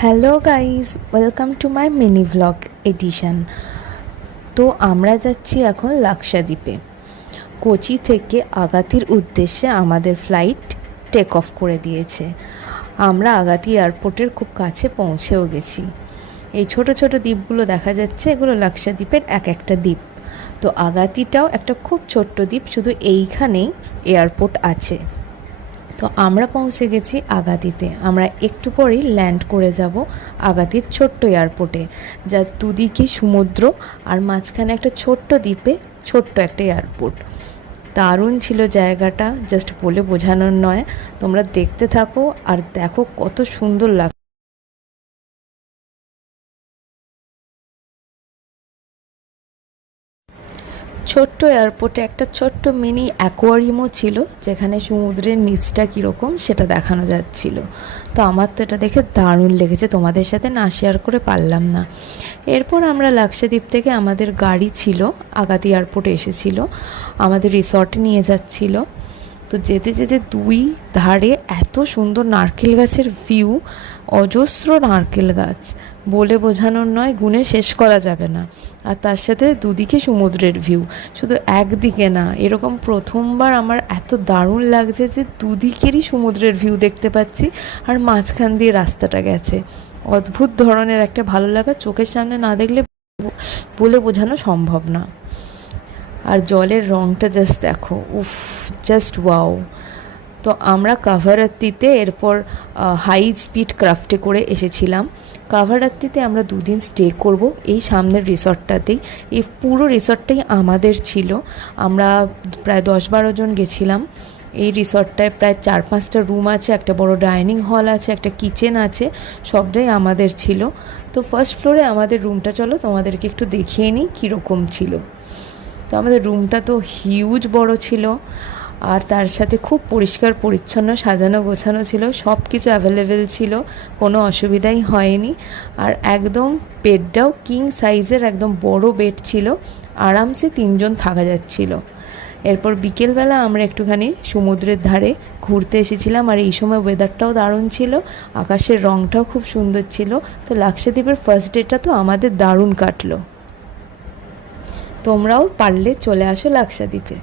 Hello guys, welcome to my mini vlog edition. তো আমরা যাচ্ছি এখন লাক্ষাদ্বীপে। কোচি থেকে আগাতির উদ্দেশ্যে আমাদের ফ্লাইট টেক অফ করে দিয়েছে। আমরা আগাতি এয়ারপোর্টের খুব কাছে পৌঁছেও গেছি। এই ছোট ছোট দ্বীপগুলো দেখা যাচ্ছে, এগুলো লাক্ষাদ্বীপের এক একটা দ্বীপ। তো আগাতিটাও একটা খুব ছোট্ট দ্বীপ, শুধু এইখানেই এয়ারপোর্ট আছে। তো আমরা পৌঁছে গেছি আগাতিতে। আমরা একটু পরেই ল্যান্ড করে যাব আগাতির ছোট্ট এয়ারপোর্টে, যার দুদিকে সমুদ্র আর মাঝখানে একটা ছোট্ট দ্বীপে ছোট্ট একটা এয়ারপোর্ট। দারুণ ছিল জায়গাটা, জাস্ট বলে বোঝানোর নয়। তোমরা দেখতে থাকো আর দেখো কত সুন্দর লাগে। ছোট্ট এয়ারপোর্টে একটা ছোট্ট মিনি অ্যাকোয়ারিয়ামও ছিল, যেখানে সমুদ্রের নিচটা কীরকম সেটা দেখানো যাচ্ছিল। তো আমার তো এটা দেখে দারুণ লেগেছে, তোমাদের সাথে না শেয়ার করে পারলাম না। এরপর আমরা লাক্ষাদ্বীপ থেকে আমাদের গাড়ি ছিল, আগাতি এয়ারপোর্টে এসেছিল, আমাদের রিসর্টে নিয়ে যাচ্ছিল। তো যেতে যেতে দুই ধারে এত সুন্দর নারকেল গাছের ভিউ, অজস্র নারকেল গাছ, বলে বোঝানোর নয়, গুণে শেষ করা যাবে না। আর তার সাথে দুদিকে সমুদ্রের ভিউ, শুধু একদিকে না। এরকম প্রথমবার আমার এত দারুণ লাগছে যে দুদিকেরই সমুদ্রের ভিউ দেখতে পাচ্ছি, আর মাঝখান দিয়ে রাস্তাটা গেছে। অদ্ভুত ধরনের একটা ভালো লাগা, চোখের সামনে না দেখলে বলে বোঝানো সম্ভব না। আর জলের রঙটা জাস্ট দেখো, উফ, জাস্ট ওয়াও। তো আমরা কাভারাত্তিতে এরপর হাই স্পিড ক্রাফটে করে এসেছিলাম। কাভারাত্তিতে আমরা 2 দিন স্টে করব এই সামনের রিসর্টটাতেই। এই পুরো রিসর্টটাই আমাদের ছিল। আমরা প্রায় 10-12 জন গেছিলাম। এই রিসর্টটায় প্রায় 4-5টা রুম আছে, একটা বড় ডাইনিং হল আছে, একটা কিচেন আছে, সবটাই আমাদের ছিল। তো ফার্স্ট ফ্লোরে আমাদের রুমটা, চলো তোমাদেরকে একটু দেখিয়ে নিই কীরকম ছিল। তো আমাদের রুমটা তো হিউজ বড় ছিল, আর তার সাথে খুব পরিষ্কার পরিচ্ছন্ন, সাজানো গোছানো ছিল, সব কিছু অ্যাভেলেবেল ছিল, কোনো অসুবিধাই হয়নি। আর একদম বেডটাও কিং সাইজের, একদম বড় বেড ছিল, আরামসে 3 জন থাকা যাচ্ছিল। এরপর বিকেলবেলা আমরা একটুখানি সমুদ্রের ধারে ঘুরতে এসেছিলাম, আর এই সময় ওয়েদারটাও দারুণ ছিল, আকাশের রঙটাও খুব সুন্দর ছিল। তো লাক্ষাদ্বীপের ফার্স্ট ডেটা তো আমাদের দারুণ কাটলো। তোমরাও পারলে চলে আসো লাক্ষাদ্বীপে।